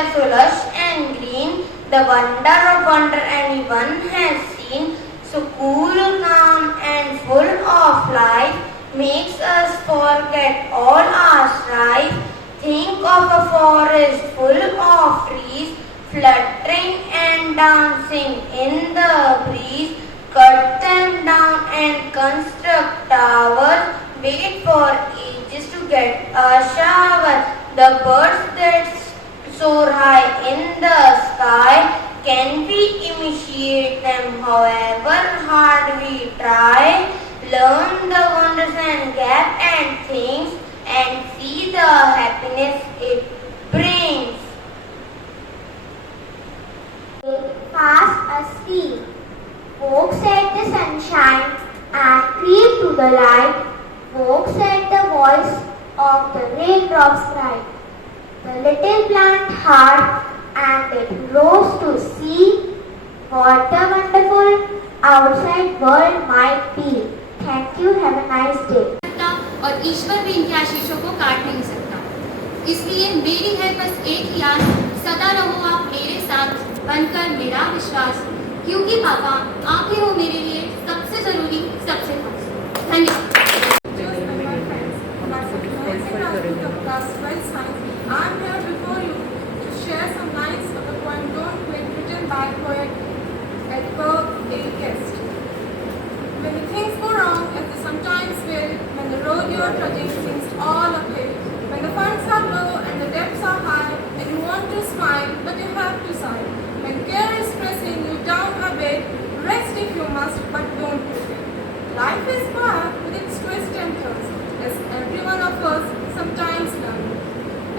were so lush and green, the wonder of wonder anyone has seen. So cool, calm and full of life, makes us forget all our strife. Think of a forest full of trees, fluttering and dancing in the breeze. Cut them down and construct towers, wait for ages to get a shower. The birds that soar high in the sky, can we imitate them however hard we try? Learn the wonders and gap and things, and see the happiness it brings. Fast asleep, folks at the sunshine and creep to the light. Folks at the voice of the raindrops cry. The little plant heart and it rose to see what the wonderful outside world might be. Thank you. Have a nice day. और ईश्वर भी इनके आशीषों को काट नहीं सकता। इसलिए मेरी है बस एक ही आस, सदा रहो आप मेरे साथ बनकर मेरा विश्वास, क्योंकि पापा आप ही हो मेरे लिए सबसे जरूरी, सबसे खास। धन्यवाद। I'm here before you to share some lines of the poem Don't Quit, written by poet Edgar A. Guest. When the things go wrong, as they sometimes will, when the road you are trudging seems all uphill, when the funds are low and the debts are high, and you want to smile but you have to sigh, when care is pressing you down a bit, rest if you must but don't quit it. Life is far with its twists and turns, as every one of us sometimes learns.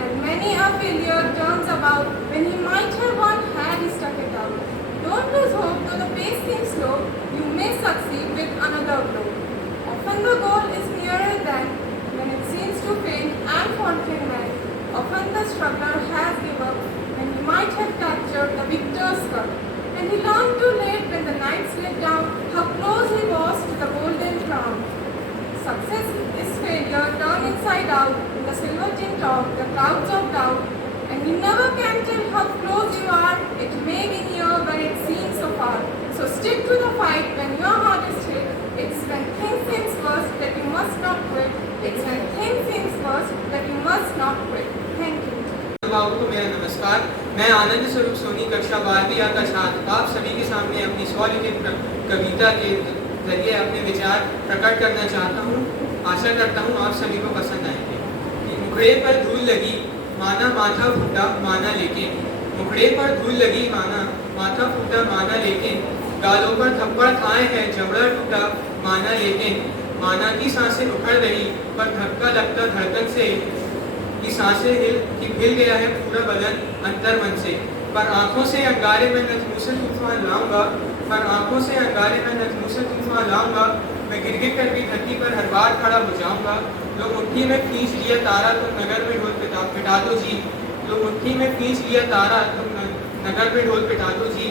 And many a failure turns about when he might have won had he stuck it out. Don't lose hope though the pace seems slow, you may succeed with another blow. Often the goal is nearer than when it seems to fail and faltering man. Often the struggler has given up when he might have captured the victor's cup. And he learned too late when the night slid down how close he was to the golden crown. Success is failure turned inside out in the silver tint of the clouds of doubt. And you never can tell how close you are, it may be near when it seems so far. So stick to the fight when your heart is hit. It's when things seem worse that you must not quit. It's when things seem worse that you must not quit. Thank you. को मेरा नमस्कार। मैं आनंद स्वरूप सोनी कक्षा 12वीं का छात्र आप सभी के सामने अपनी स्वलिखित कविता के जरिए अपने विचार प्रकट करना चाहता हूँ। आशा करता हूँ आप सभी को पसंद आएंगे। मुखड़े पर धूल लगी माना माथा फूटा माना लेकिन, मुखड़े पर धूल लगी माना माथा फूटा माना लेकिन, गालों पर थप्पड़ खाए हैं जबड़ा टूटा माना लेकिन, माना की सांसें उखड़ रही पर धक्का लगता धड़कन से, कि सांसें हिल गया है पूरा बदन अंतर मन से, पर आंखों से अंगारे में नतमूसे तूफान लाऊंगा, पर आंखों से अंगारे में नतमूसे तूफान लाऊंगा, मैं गिर गिर कर भी धरती पर हर बार खड़ा हो जाऊंगा। लो मुट्ठी में खींच लिया तारा तुम नगर में ढोल पिटा दो जी, लो मुट्ठी में खींच लिया तारा तुम नगर में ढोल पिटा दो जी,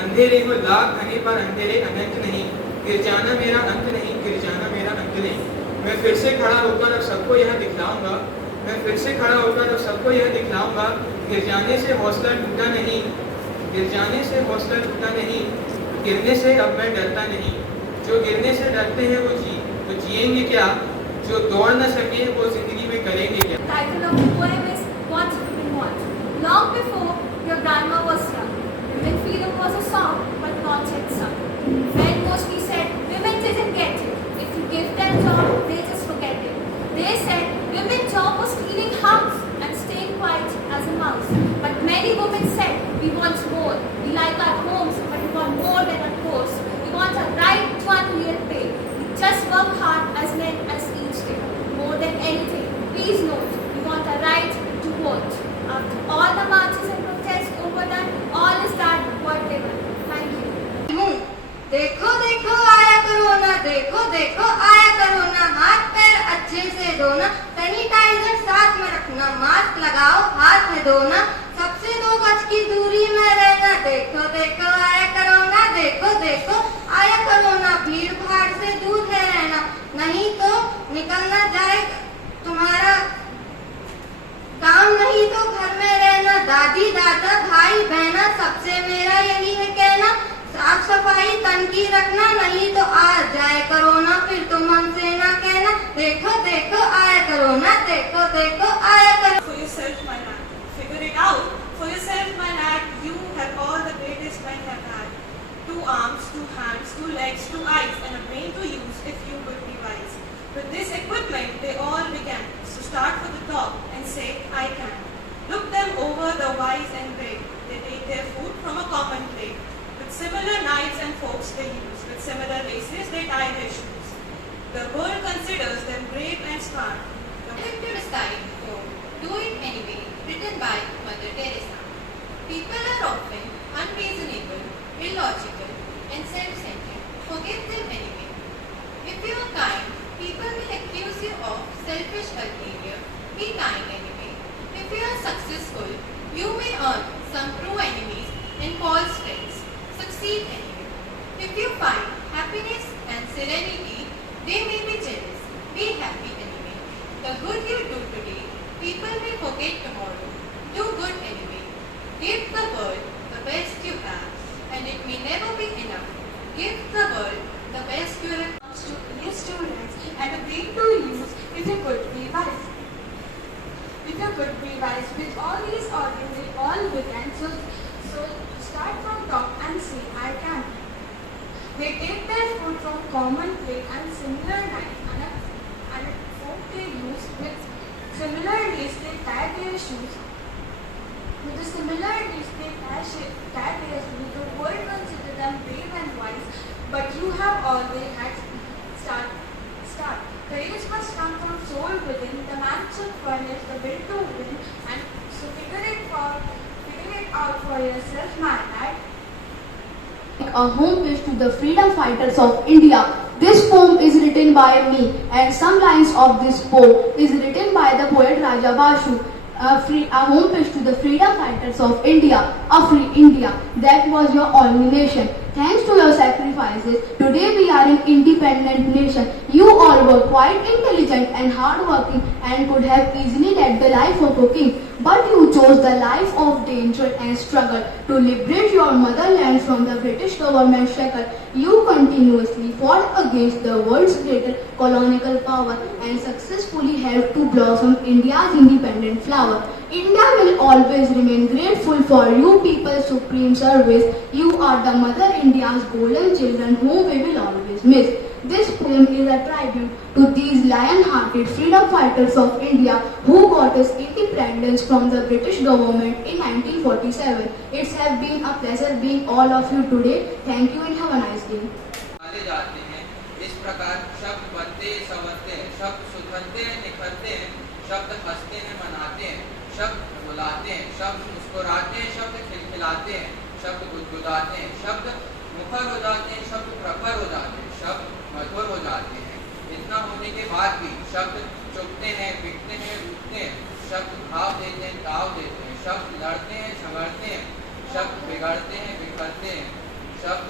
अंधेरे को लाख घने पर अंधेरे अनंत नहीं, गिर जाना मेरा अंत नहीं, गिर जाना मेरा अंत नहीं। मैं फिर से खड़ा होकर अब सबको यह दिखलाऊंगा, मैं फिर से खड़ा होकर अब सबको यह दिखलाऊंगा, गिर जाने से हौसला टूटा नहीं, गिर जाने से हौसला टूटा नहीं, गिरने से अब मैं डरता नहीं। जो गिरने से डरते हैं वो जिएंगे क्या, जो दौड़ न सके वो जिंदगी में करेंगे क्या। Title of the poem is What's Been What. Long before your grandma was young, women freedom was a song but not yet sung. Men mostly said women didn't get it. If you give them job, they just forget it. They said women's job was cleaning house and staying quiet as a mouse. But many women said we want more. We like our homes, but we want more than a course. We want a right to unreal pay. We just work hard as men as each day. More than anything, please note, we want a right to vote. After all the marches and protests overdone, all is that what they want. Thank you. देखो देखो आया corona, देखो देखो आया corona, हाथ पैर अच्छे से धोना, सैनिटाइजर साथ में रखना, मास्क लगाओ हाथ में धोना, सबसे 2 गज की दूरी में रहना। देखो देखो आया कोरोना, देखो देखो आया कोरोना, भीड़ भाड़ से दूर है रहना, नहीं तो निकलना जाए तुम्हारा काम, नहीं तो घर में रहना। दादी दादा सफाई तन की रखना, नहीं तो आ जाए कोरोना, फिर तुम हमसे ना कहना देखो देखो आया कोरोना, देखो देखो आया corona. For yourself, my lad. Figure it out. For yourself, my lad. You have all the greatest men have had. 2 arms, 2 hands, 2 legs, 2 eyes, and a brain to use if you would be wise. With this equipment, they all began. So start for the top and say, I can. Look them over, the wise and great. They take their food from a common plate. With similar knives and forks they use. With similar laces they tie their shoes. The world considers them brave and smart. If you decide to do it anyway, written by Mother Teresa. People are often unreasonable, illogical, and self-centered. Forgive them anyway. If you are kind, people will accuse you of selfish behavior. Be kind anyway. If you are successful, you may earn some true enemies and false friends. Succeed anyway. If you find happiness and serenity, they may be jealous. Be happy anyway. The good you do today, people may forget tomorrow. Do good anyway. Give the world the best you have, and it may never be enough. Give the world the best you have. To dear students, and a brain to use if you could be wise. If you could be wise with all these organs, it all began. So start from top and say, I can. They take their food from common plate and similar knife and a fork they use. With similar lace they tie their shoes. With the similar lace they tie their shoes. The world consider them brave and wise, but you have all they had. Start. Courage must come from soul within. The man should furnish the will to win, and so figure it out for yourself, my lad. A homage to the freedom fighters of India. This poem is written by me, and some lines of this poem is written by the poet Raja Bashu. A homage to the freedom fighters of India, a free India. That was your only nation. Thanks to your sacrifices, today we are an independent nation. You all were quite intelligent and hardworking and could have easily led the life of a king. But you chose the life of danger and struggle to liberate your motherland from the British government shackle. You continuously fought against the world's greatest colonial power and successfully helped to blossom India's independent flower. India will always remain grateful for you people's supreme service. You are the Mother India's golden children whom we will always miss. This poem is a tribute to these lion-hearted freedom fighters of India who got us independence from the British government in 1947. It has been a pleasure being all of you today. Thank you and have a nice day. माने जाते हैं इस प्रकार शब्द बनते संवरते हैं, शब्द सुधरते हैं, निखरते हैं, शब्द हंसते हैं, मनाते हैं, शब्द बुलाते हैं, शब्द मुस्कुराते हैं, शब्द खिलखिलाते हैं, शब्द गुदगुदाते हैं, शब्द मुखर हो जाते हैं, शब्द प्रखर हो जाते हैं, शब्द मधुर हो जाते हैं। इतना होने के बाद भी शब्द चुभते हैं, बिकते हैं, रूठते हैं, शब्द घाव देते हैं, ताव देते हैं, शब्द लड़ते हैं, झगड़ते हैं, शब्द बिगड़ते हैं, बिखरते हैं, शब्द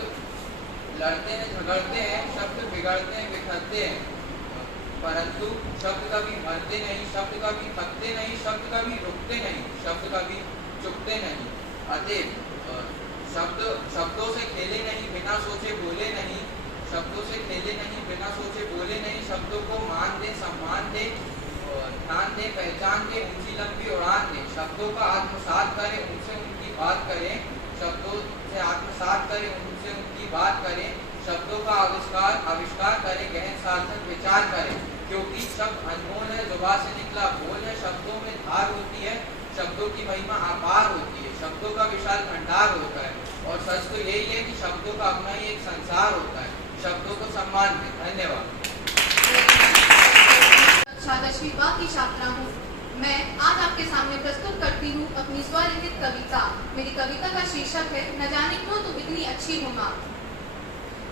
लड़ते हैं, झगड़ते हैं, शब्द बिगड़ते हैं, बिखरते हैं, परंतु शब्द कभी मरते नहीं, शब्द कभी थकते नहीं, शब्द कभी रुकते नहीं, शब्द कभी चुपते नहीं। अतएव शब्दों से खेले नहीं, बिना सोचे बोले नहीं, शब्दों से खेले नहीं, बिना सोचे बोले नहीं, शब्दों को मान दे, सम्मान दे, ध्यान दे, पहचान दे, ऊंची लंबी उड़ान दे, शब्दों का आत्मसात करें, उनसे उनकी बात करें, शब्दों से आत्मसात करें, उनसे उनकी बात करें, शब्दों का आविष्कार करें, गहन सार्थक विचार करें, क्योंकि शब्द अनमोल है, जुबान से निकला बोल है, शब्दों में धार होती है, शब्दों की महिमा अपार होती है, शब्दों का विशाल भंडार होता है, और सच तो यही है कि शब्दों का अपना ही एक संसार होता है। शब्दों को सम्मान दें। धन्यवाद। कक्षा 10वीं बा की छात्रा हूँ। मैं आज आपके सामने प्रस्तुत करती हूँ अपनी स्वलिखित कविता। मेरी कविता का शीर्षक है न जाने क्यों तुम इतनी अच्छी हो माँ।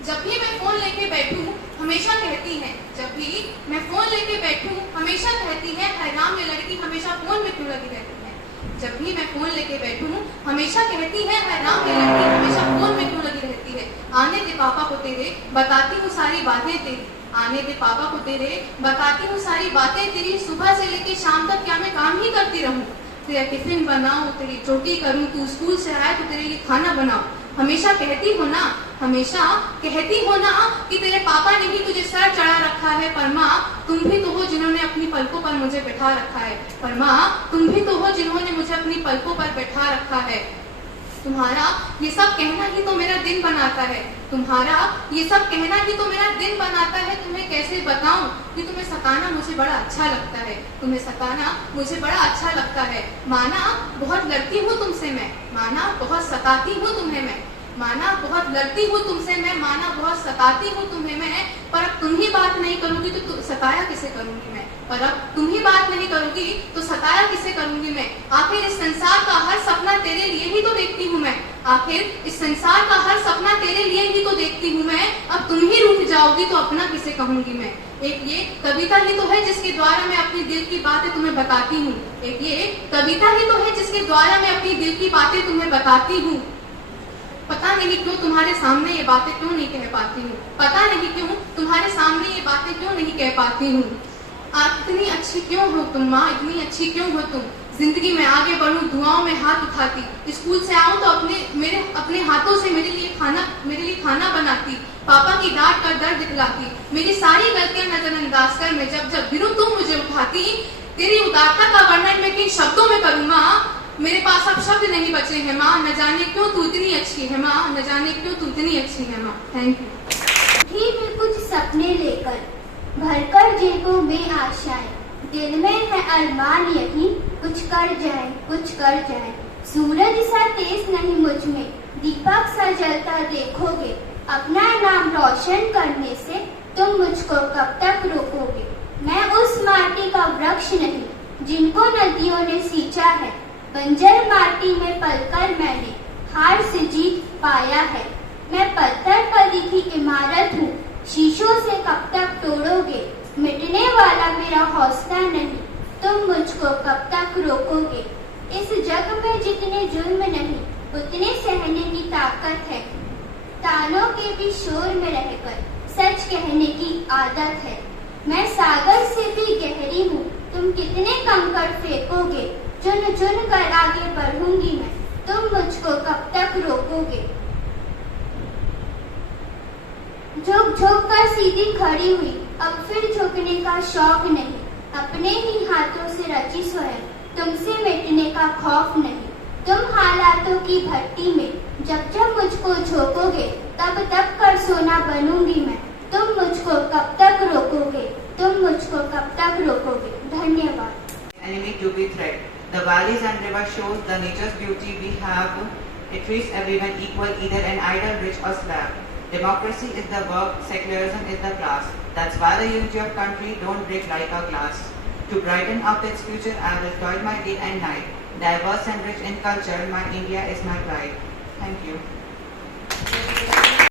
जब भी मैं फोन लेके बैठूं हमेशा कहती है, जब भी मैं फोन लेके बैठूं हमेशा कहती है, हैरान ये लड़की हमेशा फोन में क्यों लगी रहती है। जब भी मैं फोन लेके बैठूं हमेशा कहती है, हैरान ये लड़की हमेशा फोन में क्यों लगी रहती है। आने दे पापा को तेरे बताती हूँ सारी बातें तेरी, आने दे पापा को तेरे बताती हूँ सारी बातें तेरी। सुबह से लेके शाम तक क्या मैं काम ही करती रहूँ। तेरा टिफिन बनाऊं, तेरी चोटी करूं, तू स्कूल से आए तो तेरे लिए खाना बनाऊं। हमेशा कहती हो ना कि तेरे पापा ने ही तुझे सर चढ़ा रखा है, पर माँ तुम भी तो हो जिन्होंने अपनी पलकों पर मुझे बैठा रखा है, पर माँ तुम भी तो हो जिन्होंने मुझे अपनी पलकों पर बैठा रखा है। तुम्हारा ये सब कहना ही तो मेरा दिन बनाता है, तुम्हारा ये सब कहना ही तो मेरा दिन बनाता है। तुम्हें कैसे बताऊं कि तुम्हें सताना मुझे बड़ा अच्छा लगता है, तुम्हें सताना मुझे बड़ा अच्छा लगता है। माना बहुत लड़ती हूँ तुमसे मैं, माना बहुत सताती हूँ तुम्हें मैं, माना बहुत लड़ती हूँ तुमसे मैं, माना बहुत सताती हूँ तुम्हें मैं, पर अब तुम ही बात नहीं करोगी तो सताया किसे करूंगी मैं, पर अब तुम ही बात नहीं करोगी तो सताया किसे करूंगी मैं। आखिर इस संसार का हर सपना तेरे लिए ही तो देखती हूँ मैं, आखिर इस संसार का हर सपना तेरे लिए ही तो देखती हूँ मैं। अब तुम ही रूठ जाओगी तो अपना किसे कहूंगी मैं। एक ये कविता ही तो है जिसके द्वारा मैं अपनी दिल की बातें तुम्हें बताती हूँ, एक ये कविता ही तो है जिसके द्वारा मैं अपनी दिल की बातें तुम्हें बताती हूँ। पता नहीं क्यों तुम्हारे सामने ये बातें क्यों नहीं कह पाती हूँ, पता नहीं क्यों तुम्हारे सामने ये बातें क्यों नहीं कह पाती हूँ। इतनी अच्छी क्यों हो तुम माँ, इतनी अच्छी क्यों हो तुम। जिंदगी में आगे बढ़ूं दुआओं में हाथ उठाती, स्कूल से आऊं तो अपने हाथों से मेरे लिए खाना बनाती, पापा की डांट कर दर्द दिखलाती, मेरी सारी गलतियां नजरअंदाज कर मैं जब गिरूं तुम मुझे उठाती। तेरी उदारता का वर्णन मैं किन शब्दों में करूँ माँ, मेरे पास अब शब्द नहीं बचे हैं माँ, न जाने क्यों तू इतनी अच्छी है माँ, न जाने क्यों तू इतनी अच्छी है माँ। Thank you. भी में कुछ सपने लेकर भरकर जेबों में आशाएं, दिल में है अरमान यही कुछ कर जाए। सूरज सा तेज नहीं मुझ में, दीपक सा जलता देखोगे, अपना नाम रोशन करने से तुम मुझको कब तक रोकोगे। मैं उस माटी का वृक्ष नहीं जिनको नदियों ने सींचा है, बंजर माटी में पलकर मैंने हार से जीत पाया है। मैं पत्थर पर लिखी इमारत हूँ, शीशों से कब तक तोड़ोगे, मिटने वाला मेरा हौसला नहीं, तुम मुझको कब तक रोकोगे। इस जग में जितने जुर्म नहीं उतने सहने की ताकत है, तानों के भी शोर में रहकर सच कहने की आदत है। मैं सागर से भी गहरी हूँ, तुम कितने कंकड़ फेंकोगे, चुन चुन कर आगे बढ़ूंगी मैं, तुम मुझको कब तक रोकोगे। झुक झुक कर सीधी खड़ी हुई, अब फिर झुकने का शौक नहीं, अपने ही हाथों से रची स्वयं, तुमसे मिटने का खौफ नहीं। तुम हालातों की भट्टी में जब मुझको झोंकोगे, तब कर सोना बनूंगी मैं, तुम मुझको कब तक रोकोगे, धन्यवाद। Enemy to be threat. The valleys and rivers shows the nature's beauty we have. It treats everyone equal, either an idle, rich or slab. Democracy is the work, secularism is the class. That's why the unity of country don't break like a glass. To brighten up its future, I will toil my day and night. Diverse and rich in culture, my India is my pride. Thank you.